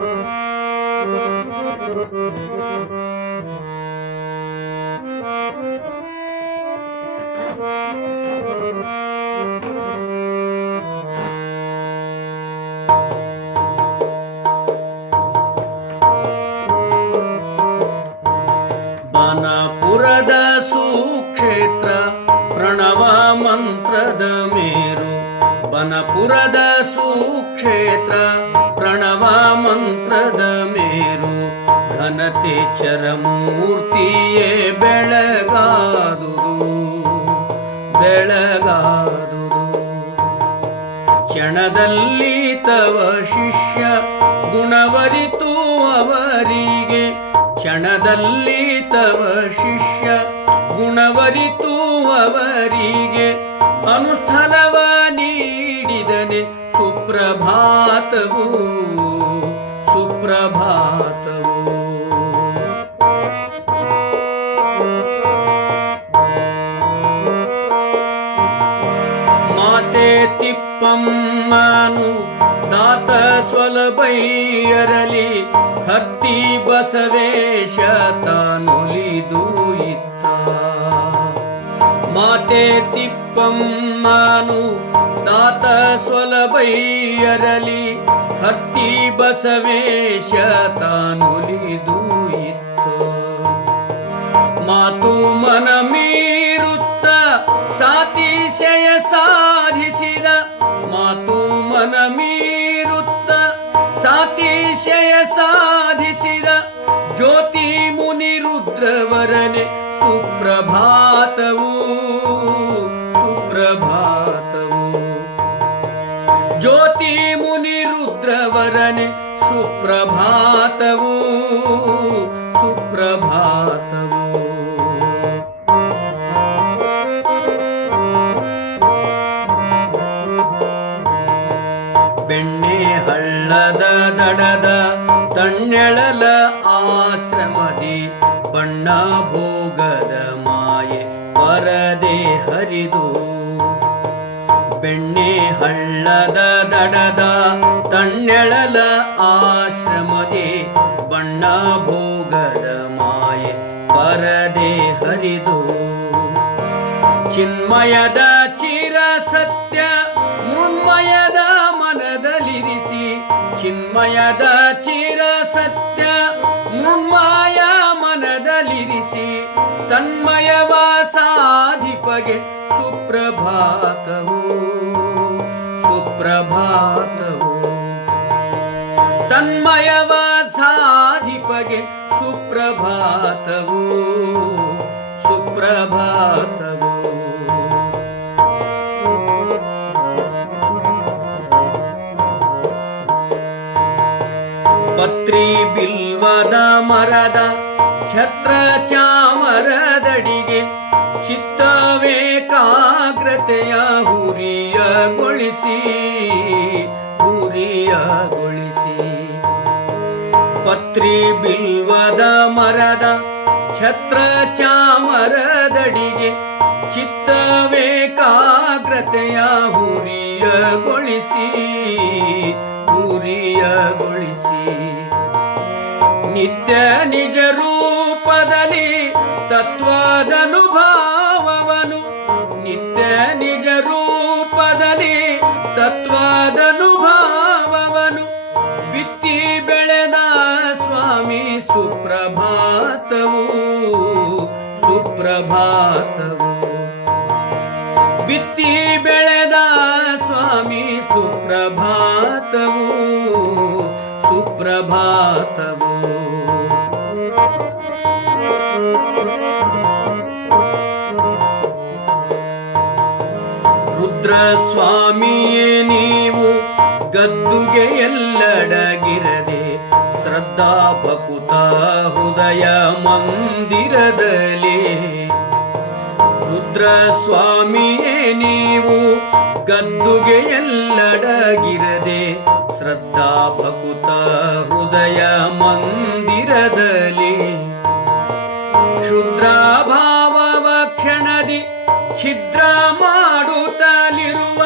ಬನಪುರದ ಸುಕ್ಷೇತ್ರ ಪ್ರಣವ ಮಂತ್ರದ ಮೇರು. ಬನಪುರದ ಸುಕ್ಷೇತ್ರ ಪ್ರಣವ ಮಂತ್ರದ ಮೇರು. ಘನತೆ ಚರಮೂರ್ತಿಯೇ ಬೆಳಗಾದುದು ಬೆಳಗಾದುದು. ಕ್ಷಣದಲ್ಲಿ ತವ ಶಿಷ್ಯ ಗುಣವರಿತು ಅವರಿಗೆ. ಕ್ಷಣದಲ್ಲಿ ತವ ಶಿಷ್ಯ ಗುಣವರಿತು ಅವರಿಗೆ. ಅನುಸ್ಥಳವ ನೀಡಿದನೆ ಸುಪ್ರಭಾತವು ಸುಪ್ರಭಾತವು. ಮಾತೆ ತಿಪ್ಪಮ್ಮನು ದಾತ ಸ್ವಲಭೈಯರಲಿ. ಹರ್ತಿ ಬಸವೇಶ ತಾನೊಲಿದು ಇತ್ತ. ಮಾತೆ ತಿಪ್ಪಮ್ಮನು ದಾತ ಸ್ವಲಭೈಯರಲಿ. ಹರ್ತಿ ಬಸವೇಶ ತಾನೊಲಿದು ಇತ್ತ. ಮಾತು ಮನ ಮೀರುತ್ತ ಸಾತಿಶಯ ಸಾಧಿಸಿದ. ಮಾತು ಮನ ಮೀರುತ್ತ ಸಾತಿಶಯ ಸಾಧಿಸಿದ. ಜ್ಯೋತಿ ಮುನಿ ರುದ್ರವರನೆ ಸುಪ್ರಭಾತವು ಸುಪ್ರಭಾತವು. ಜ್ಯೋತಿ ಮುನಿ ರುದ್ರವರನೆ ಸುಪ್ರಭಾತವು ಸುಪ್ರಭಾತವು. ಬೆಣ್ಣೆ ಹಳ್ಳದ ದಡದ ತಣ್ಣೆಳಲ ಆಶ್ರಮದಿ. ಬಣ್ಣ ಭೋಗದ ಮಾಯೆ ಪರದೆ ಹರಿದು. ಬೆಣ್ಣೆ ಹಳ್ಳದ ದಡದ ತಣ್ಣೆಳಲ ಆಶ್ರಮದಿ. ಬಣ್ಣ ಭೋಗದ ಮಾಯೆ ಪರದೆ ಹರಿದು. ಚಿನ್ಮಯದ ಚಿರ ಸತ್ಯ ಮೃನ್ಮಯದ ಮನದಲ್ಲಿರಿಸಿ. ಚಿನ್ಮಯದ ಚಿರ ಸತ್ಯ ಮೃನ್ಮಯ ಮನದಲ್ಲಿರಿಸಿ. ತನ್ಮಯವ ಸಾಧಿಪಗೆ ಸುಪ್ರಭಾತವು ಸುಪ್ರಭಾತವು. ತನ್ಮಯವ ಸಾಧಿಪಗೆ ಸುಪ್ರಭಾತವು ಸುಪ್ರಭಾತವು. ಪತ್ರಿ ಬಿಲ್ವದ ಮರದ ಛತ್ರ ಚಾಮರದಡಿಗೆ. ಚಿತ್ತವೇಕಾಗ್ರತೆಯ ಹುರಿಯಗೊಳಿಸಿ ಹುರಿಯಗೊಳಿಸಿ. ಪತ್ರಿ ಬಿಲ್ವದ ಮರದ ಛತ್ರ ಚಾಮರದಡಿಗೆ. ಚಿತ್ತವೇಕಾಗ್ರತೆಯ ಹುರಿಯಗೊಳಿಸಿ ಹುರಿಯಗೊಳಿಸಿ. ನಿತ್ಯ ನಿಜ ರೂಪದಲ್ಲಿ ತತ್ವದನುಭಾವವನು. ನಿತ್ಯ ನಿಜ ರೂಪದಲ್ಲಿ ತತ್ವದನುಭಾವವನು. ಬಿತ್ತಿ ಬೆಳೆದ ಸ್ವಾಮಿ ಸುಪ್ರಭಾತವು ಸುಪ್ರಭಾತವು. ಬಿತ್ತಿ ಬೆಳೆದ ಸ್ವಾಮಿ ಸುಪ್ರಭಾತವು ಸುಪ್ರಭಾತವು. ರುದ್ರ ಸ್ವಾಮಿಯೇ ನೀವು ಗದ್ದುಗೆ ಎಲ್ಲಡಗಿರದೆ. ಶ್ರದ್ಧಾ ಭಕುತ ಹೃದಯ ಮಂದಿರದಲ್ಲಿ. ರುದ್ರ ಸ್ವಾಮಿಯೇ ನೀವು ಗದ್ದುಗೆ ಎಲ್ಲಡಗಿರದೆ. ಶ್ರದ್ಧಾ ಭಕುತ ಹೃದಯ ಮಂದಿರದಲ್ಲಿ. ಕ್ಷುದ್ರ ಭಾವವ ಕ್ಷಣದಿ ಛಿದ್ರ ಮಾಡುತ್ತಲಿರುವ.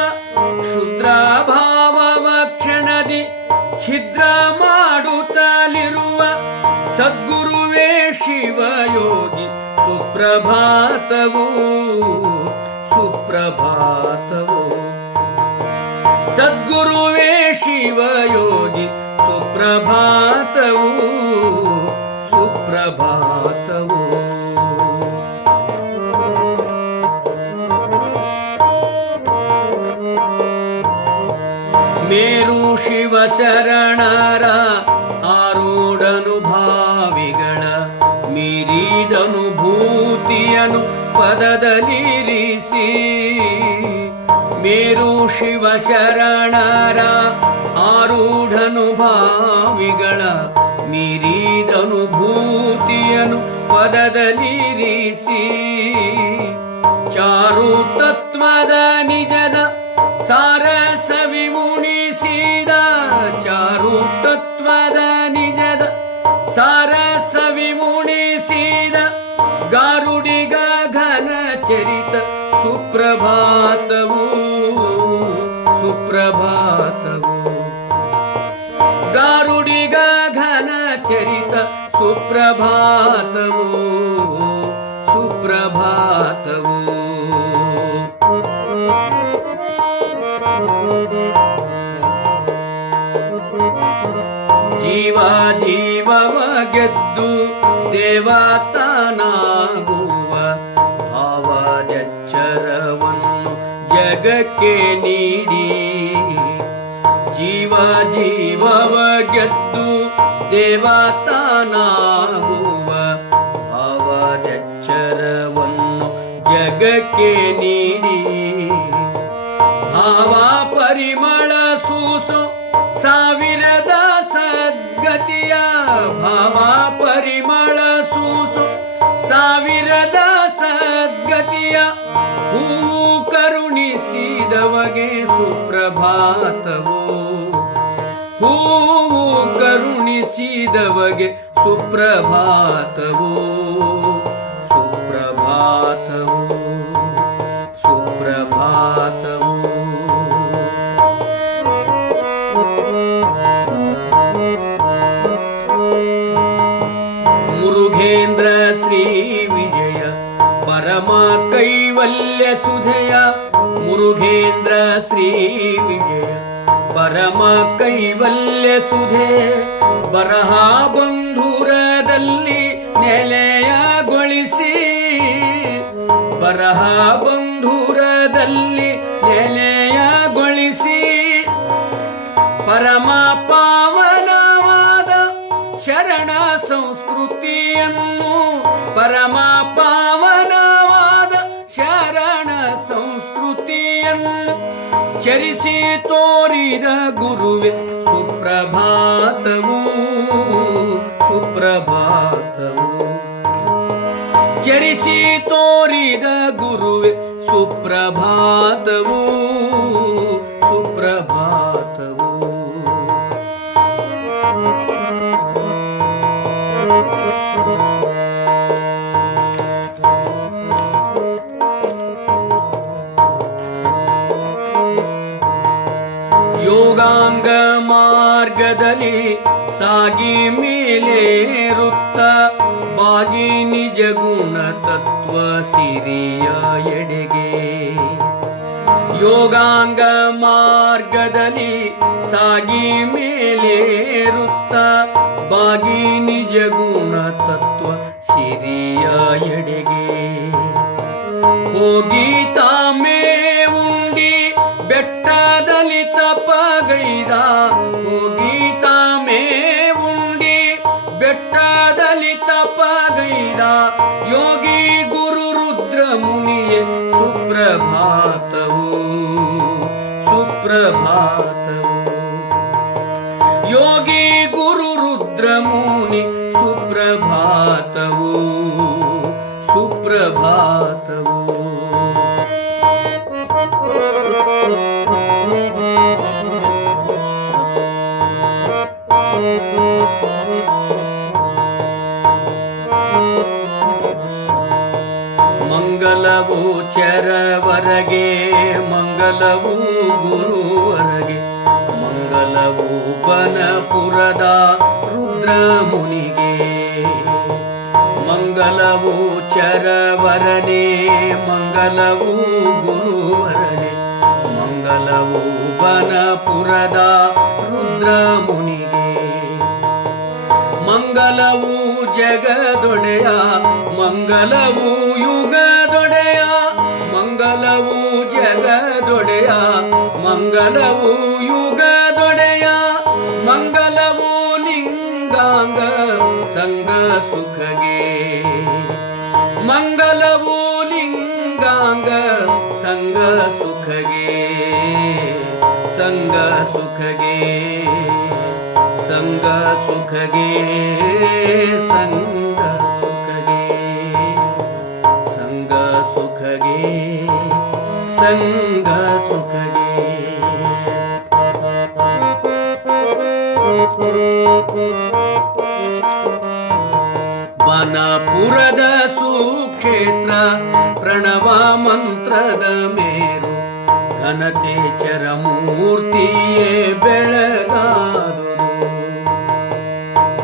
ಕ್ಷುದ್ರ ಭಾವವ ಕ್ಷಣದಿ ಛಿದ್ರ ಛಿದ್ರ ಮಾಡುತ್ತಲಿರುವ ಸದ್ಗುರುವೇ ಶಿವಯೋಗಿ ಸುಪ್ರಭಾತವು ಸುಪ್ರಭಾತವು ಸದ್ಗುರುವೇ ಶಿವಯೋಗಿ ಸುಪ್ರಭಾತವು ಸುಪ್ರಭಾತವು ಮೇರು ಶಿವ ಶರಣರ ಆರೂಢನುಭಾವಿಗಳ ಮೀರಿದನುಭೂತಿಯನು ಪದದಲ್ಲಿರಿಸಿ ಮೇರು ಶಿವ ಶರಣರ ಆರೂಢನುಭಾವಿಗಳ ಮೀರಿದನುಭೂತಿಯನು ಪದದಲ್ಲಿರಿಸಿ ಚಾರು ತತ್ವದ ನಿಜದ ಸಾರಸವಿ ಉಣಿಸಿದ ಚಾರು ತತ್ವದ ನಿಜದ ಸಾರಸವಿ ಉಣಿಸಿದ ಗಾರುಡಿಗ ಘನ ಚರಿತ ಸುಪ್ರಭಾತವು ಸುಪ್ರಭಾತವು ಗಾರುಡಿಗ ಘನ ಚರಿತ ಸುಪ್ರಭಾತವು ಸುಪ್ರಭಾತವು ಜೀವ ಜೀವವ ಗೆದ್ದು ದೇವತಾನಾಗುವ ಭಾವದೆಚ್ಚರವನ್ನು ಜಗಕ್ಕೆ ನೀಡಿ ಜೀವ ಜೀವವ ಗೆದ್ದು ದೇವತಾನಾಗುವ ಭಾವದೆಚ್ಚರವನ್ನು ಜಗಕ್ಕೆ ನೀಡಿ ಭಾವ ಪರಿಮಳ ಸೂಸು ಸಾವಿರದ ಸದ್ಗತಿಯ ಭಾವ ಪರಿಮಳ ಸೂಸು ಸಾವಿರದ ಸದ್ಗತಿಯ ಹೂವು ಕರುಣಿಸಿದವಗೆ ಸುಪ್ರಭಾತವು ಹೂವು ಕರುಣಿಸಿದವಗೆ ಸುಪ್ರಭಾತವು ಸುಪ್ರಭಾತವು ಸುಪ್ರಭಾತವು ಮುರುಘೇಂದ್ರ ಶ್ರೀ ವಿಜಯ ಪರಮ ಕೈವಲ್ಯ ಸುಧೆಯ ಮುರುಘೇಂದ್ರ ಶ್ರೀ ವಿಜಯ ಪರಮ ಕೈವಲ್ಯ ಸುಧೆ ಬರಹ ಬಂಧುರದಲ್ಲಿ ನೆಲೆಯಗೊಳಿಸಿ ಬರಹ ಬಂಧುರದಲ್ಲಿ ನೆಲೆಯಗೊಳಿಸಿ ಪರಮ ಪಾವನವಾದ ಶರಣ ಸಂಸ್ಕೃತಿಯನ್ನು ಪರಮ ಪಾವನವಾದ ಶರಣ ಸಂಸ್ಕೃತಿಯನ್ನು ಚರಿಸಿ ತೋರಿದ ಗುರುವೆ ಸುಪ್ರಭಾತವು ಸುಪ್ರಭಾತವು ಚರಿಸಿ ತೋರಿದ ಗುರುವೆ ಸುಪ್ರಭಾತವು ಸುಪ್ರಭಾತವು ಯೋಗಾಂಗ ಮಾರ್ಗದಲ್ಲಿ ಸಾಗಿ ಮೇಲೇರುತ್ತ ಬಾಗಿ ನಿಜ ಗುಣ ತತ್ವ ಸಿರಿಯ ಎಡೆಗೆ ಯೋಗಾಂಗ ಮಾರ್ಗದಲ್ಲಿ ಸಾಗಿ ಮೇಲೇರುತ್ತ ಬಾಗಿ ನಿಜ ಗುಣ ತತ್ವ ಸಿರಿಯ ಎಡೆಗೆ ಹೋಗಿ ತಾಮೇ ಉಂಡಿ ಬೆಟ್ಟದಲ್ಲಿ ತಪಗೈದ ಹೋಗಿ ತಾಮೇ ಉಂಡಿ ಬೆಟ್ಟದಲ್ಲಿ ತಪಗೈದ ಯೋಗಿ ಗುರು ರುದ್ರ ಮುನಿಯೇ ಸುಪ್ರಭಾತವು ಸುಪ್ರಭಾತವು ಯೋಗಿ ಗುರು ರುದ್ರ ಮುನಿ ಸುಪ್ರಭಾತವು ಸುಪ್ರಭಾತವು ಮಂಗಲವು ಚರವರಗೆ ಮಂಗಲವು ಗುರುವರಗೆ ಮಂಗಲವು ಬನಪುರದ ರುದ್ರಮುನಿಗೆ ಮಂಗಲವು ಚರವರನೆ ಮಂಗಲವು ಗುರುವರನೆ ಮಂಗಲವು ಬನಪುರದ ರುದ್ರಮುನಿಗೆ ಮಂಗಲವು ಜಗದೊಡೆಯ ಮಂಗಲವು ಯುಗದೊಡೆಯ ಮಂಗಲವು ಜಗದೊಡೆಯ ಮಂಗಲವು ಯುಗದೊಡೆಯ ಮಂಗಲವು ಲಿಂಗಾಂಗ ಸಂಗ ಸುಖಗೆ ಮಂಗಲವು ಲಿಂಗಾಂಗ ಸಂಗ ಸುಖಗೆ ಸಂಗ ಸುಖಗೆ ಸಂಗ ಸುಖಗೆ ಸಂಗ ಸುಖಗೆ ಸಂಗ ಸುಖಗೆ ಸಂಗ ಸುಖಗೆ ಬನಪುರದ ಸುಕ್ಷೇತ್ರ ಪ್ರಣವ ಮಂತ್ರದ ಮೇರು ಘನತೆ ಚರಮೂರ್ತಿಯೇ ಬೆಳಗಾದುದು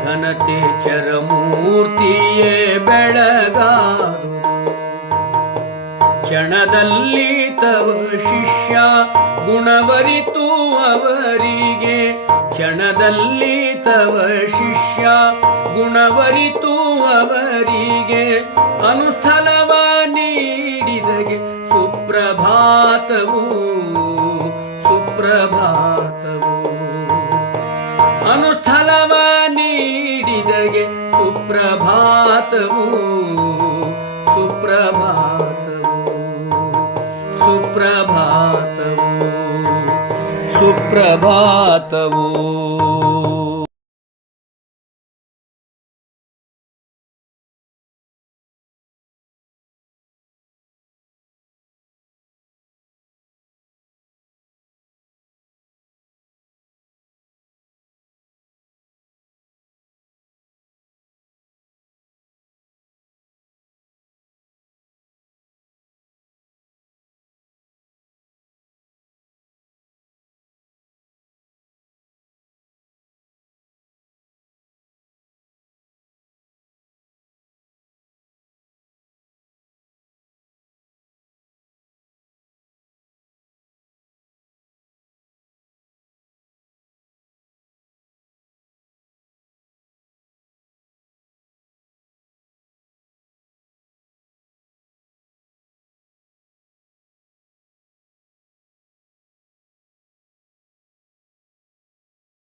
ಘನತೆ ಚರಮೂರ್ತಿಯೇ ಬೆಳಗಾದುದು ಕ್ಷಣದಲ್ಲಿ ತವ ಶಿಷ್ಯ ಗುಣವರಿತು ಅವರಿಗೆ ಕ್ಷಣದಲ್ಲಿ ತವ ಶಿಷ್ಯ ಗುಣವರಿತು ಅವರಿಗೆ ಅನುಸ್ಥಳವ ನೀಡಿದಗೆ ಸುಪ್ರಭಾತವು ಸುಪ್ರಭಾತವು ಅನುಸ್ಥಳವ ನೀಡಿದಗೆ ಸುಪ್ರಭಾತವು ಸುಪ್ರಭಾತವು ಸುಪ್ರಭಾತವು ಸುಪ್ರಭಾತವು